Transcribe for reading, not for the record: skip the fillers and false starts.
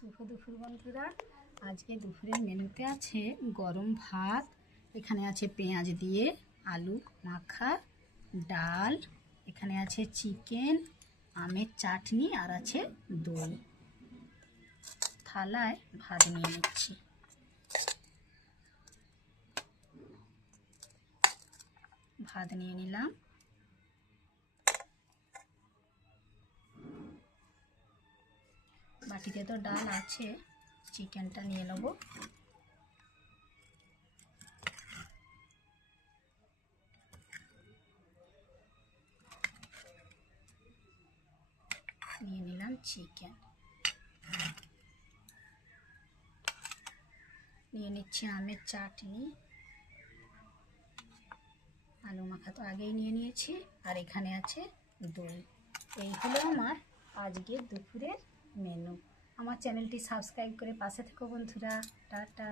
শুভ দুপুর বন্ধুরা। আজকে দুপুরের মেনুতে আছে গরম ভাত, এখানে আছে পেঁয়াজ দিয়ে আলু মাখা, ডাল, এখানে আছে চিকেন, আমের চাটনি আর আছে দই। থালায় ভাত নিয়ে নিচ্ছি। ভাত নিয়ে নিলাম। বাটিতে তো ডাল আছে, চিকেনটা নিয়ে নেব। নিয়ে নিলাম চিকেন, নিয়ে নিচ্ছি আমের চাটনি, আলু মাখা তো আগেই নিয়ে নিয়েছি, আর এখানে আছে দই। এই হলো আমার আজকের দুপুরের মেনু। আমার চ্যানেলটি সাবস্ক্রাইব করে পাশে থেকো বন্ধুরা। টাটা।